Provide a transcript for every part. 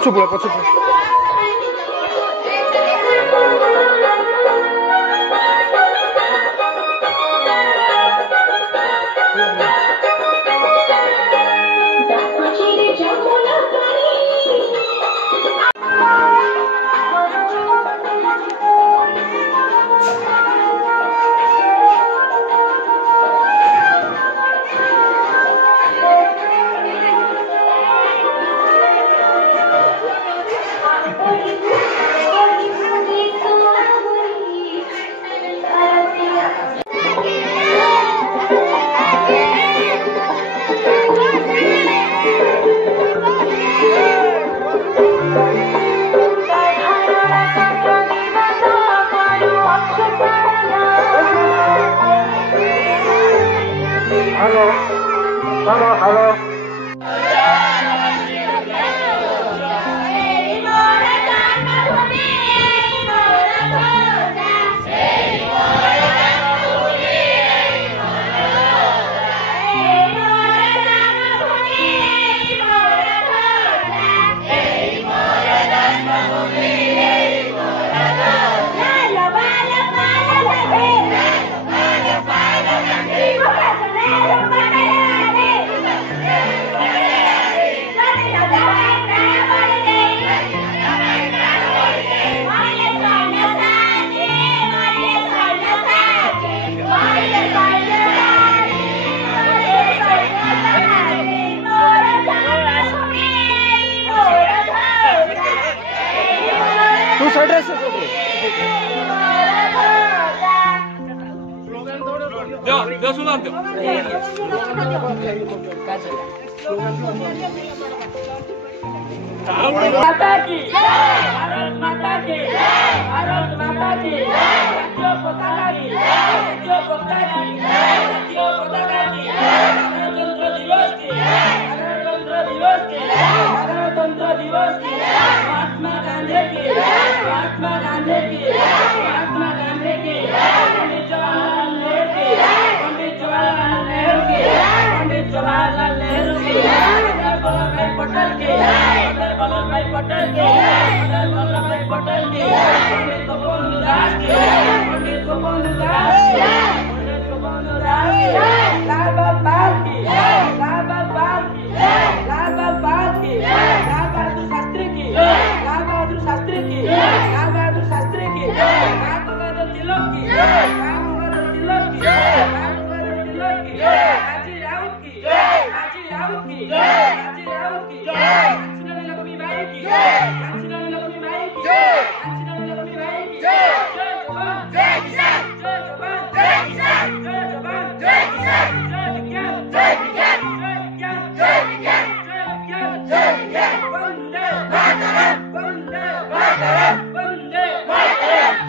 ପଛକୁ ପଛକୁ Hello. माता की भारत माता की भारत माता की जातीय पताका की जातीय पताका की जातीय पताका की गणतंत्र दिवस की गणतंत्र दिवस की गणतंत्र दिवस की महात्मा गांधी की महात्मा गांधी की महात्मा गांधी की पंडित जवाहरलाल नेहरू की पंडित जवाहरलाल नेहरू की पंडित जवाहरलाल नेहरू की सरदार वल्लभ भाई पटेल की सरदार वल्लभ भाई पटेल की सरदार वल्लभ भाई पटेल की पंडित गोपबंधु दास की पंडित गोपबंधु दास की पंडित गोपबंधु दास की लाल बाल की लाल बाल की लाल बाल की लाल बहादुर शास्त्री की लाल बहादुर शास्त्री की लाल बहादुर शास्त्री की लाल गंगाधर तिलक की लाल गंगाधर तिलक की लाल गंगाधर तिलक की हाजी राउत की हाजी राउत की हाजी राउत की कांचीरानी लक्ष्मी बाई की कांचीरानी लक्ष्मी बाई की कांचीरानी लक्ष्मी बाई की जय जवान जय किसान जय जवान जय किसान जय जवान जय किसान जय विज्ञान जय विज्ञान जय विज्ञान जय विज्ञान जय विज्ञान जय विज्ञान वंदे मातरम वंदे मातरम वंदे मातरम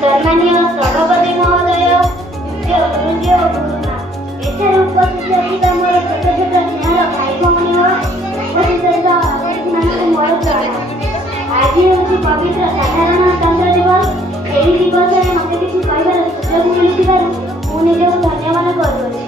सम्मानीय सभापति महोदय गुरुजी गुरुमा एଠାରେ उपस्थित ଥିବା ମୋର ଛୋଟ ଛୋଟ ସ୍ନେହର ଭାଇ ଭଉଣୀ ଉପସ୍ଥିତ ମାନଙ୍କୁ ମୋର ପ୍ରଣାମ। ଆଜି ହେଉଛି ପବିତ୍ର ସାଧାରଣତନ୍ତ୍ର ଦିବସ। ଏହି ଦିବସରେ ମୋତେ କିଛି କହିବାର ସୁଯୋଗ ମିଳିଥିବାରୁ ମୁଁ ନିଜକୁ ଧନ୍ୟବାଦ କରୁଅଛି।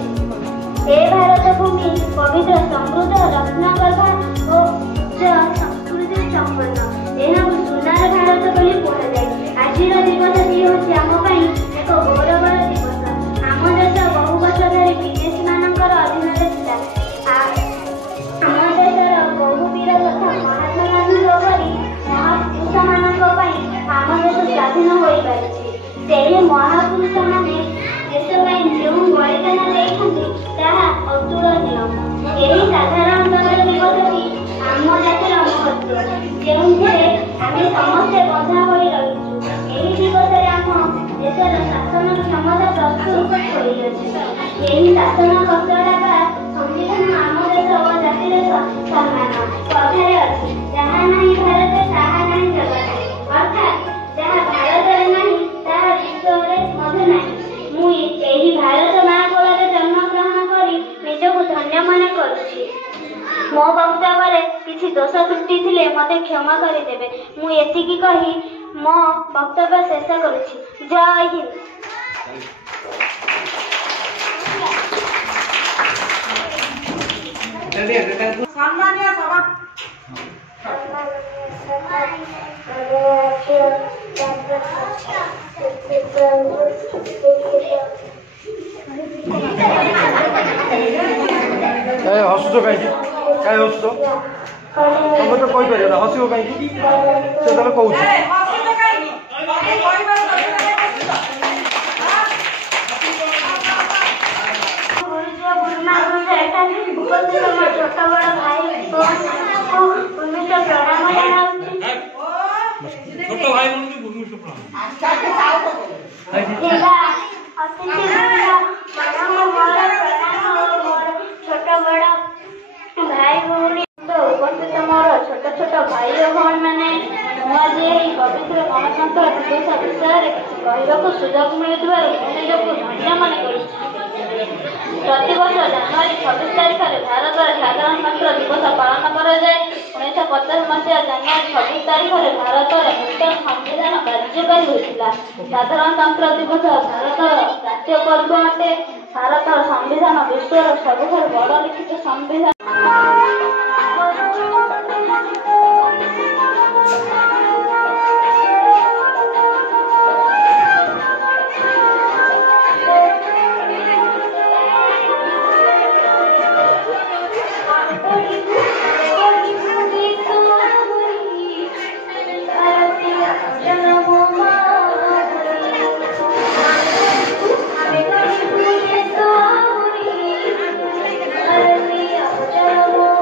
ଏ ଭାରତ ଭୂମି ପବିତ୍ର ସମୃଦ୍ଧ ରତ୍ନଗର୍ଭା ଓ ଉଚ୍ଚ ସଂସ୍କୃତି ସମ୍ପନ୍ନ। ଏହାକୁ ସୁନାର ଭାରତ ବୋଲି କୁହାଯାଏ। ଆଜିର ଦିବସଟି ହେଉଛି ଆମ ପାଇଁ ଏକ ଗୌରବର ଦିବସ। ଆମ ଦେଶ ବହୁ ବର୍ଷ ଧରି ବିଦେଶୀ ମାନଙ୍କର ଅଧୀନରେ ଥିଲା। ଆମ ଦେଶର ବହୁ ବୀର ତଥା ମହାତ୍ମା ଗାନ୍ଧୀଙ୍କ ପରି ମହାପୁରୁଷମାନଙ୍କ ପାଇଁ ଆମ ଦେଶ ସ୍ୱାଧୀନ ହୋଇପାରିଛି। ସେହି ମହାପୁରୁଷମାନେ ଦେଶ ପାଇଁ ଯେଉଁ ବଳିଦାନ ଦେଇଛନ୍ତି ତାହା ଅତୁଳନୀୟ। ଏହି ସାଧାରଣତନ୍ତ୍ର ଦିବସଟି ଆମ ଜାତିର ମହତ୍ତ୍ୱ, ଯେଉଁଥିରେ ଆମେ ସମସ୍ତେ ବନ୍ଧା ହୋଇ ରହିଛୁ। ଏହି ଦିବସରେ ଆମ ଦେଶର ଶାସନ କ୍ଷମତା ପ୍ରସ୍ତୁତ ହୋଇଅଛି। ଏହି ଶାସନ କର୍ତ୍ତା ବା ସମ୍ବିଧାନ ଆମ ଦେଶ ଓ ଜାତିର ସମ୍ମାନ। କଥାରେ ଅଛି, ଯାହା ନାହିଁ ଭାରତରେ ତାହା ନାହିଁ ଜଗତରେ, ଅର୍ଥାତ୍ ଯାହା ଭାରତରେ ନାହିଁ ତାହା ବିଶ୍ୱରେ ମଧ୍ୟ ନାହିଁ। ମୁଁ ଏହି ଭାରତ ମା କୋଳରେ ଜନ୍ମଗ୍ରହଣ କରି ନିଜକୁ ଧନ୍ୟ ମନେ କରୁଛି। ମୋ ବକ୍ତବ୍ୟରେ କିଛି ଦୋଷ ତ୍ରୁଟି ଥିଲେ ମୋତେ କ୍ଷମା କରିଦେବେ। ମୁଁ ଏତିକି କହି ମୋ ବକ୍ତବ୍ୟ ଶେଷ କରୁଛି। ଜୟ ହିନ୍ଦ। ସମ୍ମାନୀୟ ସଭା हसुच कहीं क्या हसुच तुम तो कही पार हसब कहीं से तो कौन छोट बड़ भाई भूमिष्ठ प्रणाम जनाऊँगी। छोट भाई भूमिष्ठ छोट बड़ भाई भौणी उपस्थित मोर छोट छोट भाई और भौणी मैंने आज पवित्र गणतंत्र दिवस विषय किसी कहवाक सुजोग मिलुथिबारु निजकु धन्य मन करुछि। प्रतिवर्ष जनवरी 26 तारिख में भारत साधारणतंत्र दिवस पालन कराए। 1950 मसीहा जनवरी 26 तारिख में भारत नूतन संविधान कार्यकारी होता। साधारणतंत्र दिवस भारत जातीय पर्व अटे। भारत संविधान विश्वर सबुठ बड़ लिखित संविधान। Hallelujah.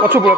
ପଛ ପୁରା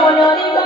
Mona